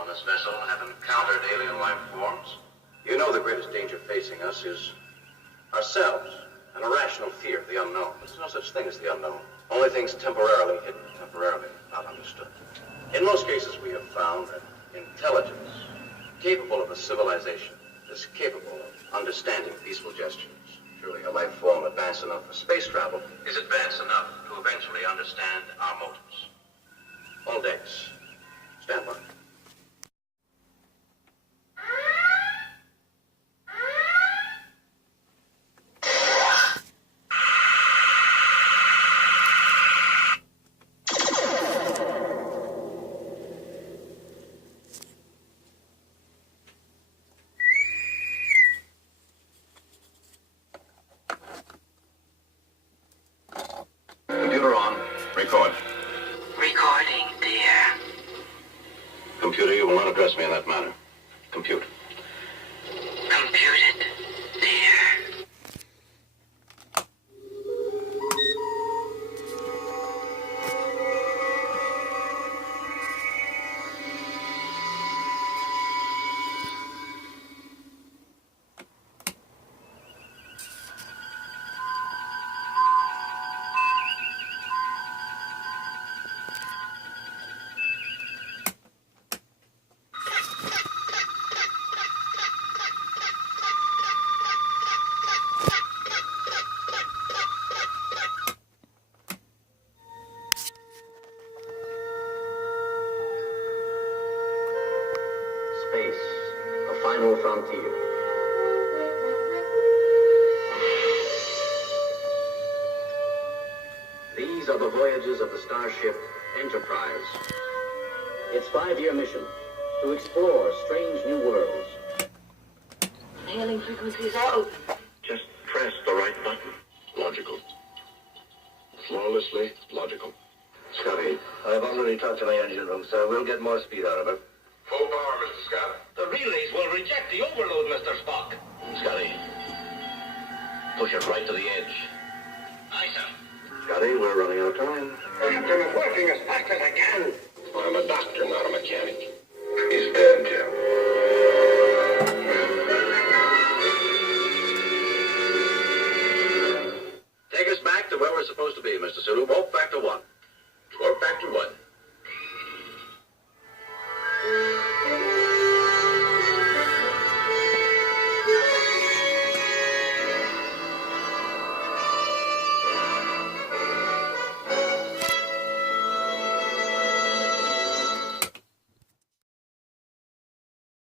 on this vessel have encountered alien life forms. You know the greatest danger facing us is ourselves, an irrational fear of the unknown. There's no such thing as the unknown. Only things temporarily hidden, temporarily not understood. In most cases, we have found that intelligence, capable of a civilization, is capable of understanding peaceful gestures. Surely a life form advanced enough for space travel is advanced enough to eventually understand our motives. All decks, stand by. Computer on. Record. Recording, dear. Computer, you will not address me in that manner. Compute. Computed, dear. Space, a final frontier. These are the voyages of the starship Enterprise. Its 5-year mission, to explore strange new worlds. Hailing frequencies are open. Just press the right button. Logical. Flawlessly logical. Scotty. I've already talked to my engine room, sir. We'll get more speed out of her. Full power, Mr. Scott. The relays will reject the overload, Mr. Spock. Scotty. Push it right to the edge. Aye, sir. Scotty, we're running out of time. Captain, I'm working as fast as I can. I'm a doctor, not a mechanic. He's dead, Jim. Take us back to where we're supposed to be, Mr. Sulu. Warp back to 1. Warp back to 1.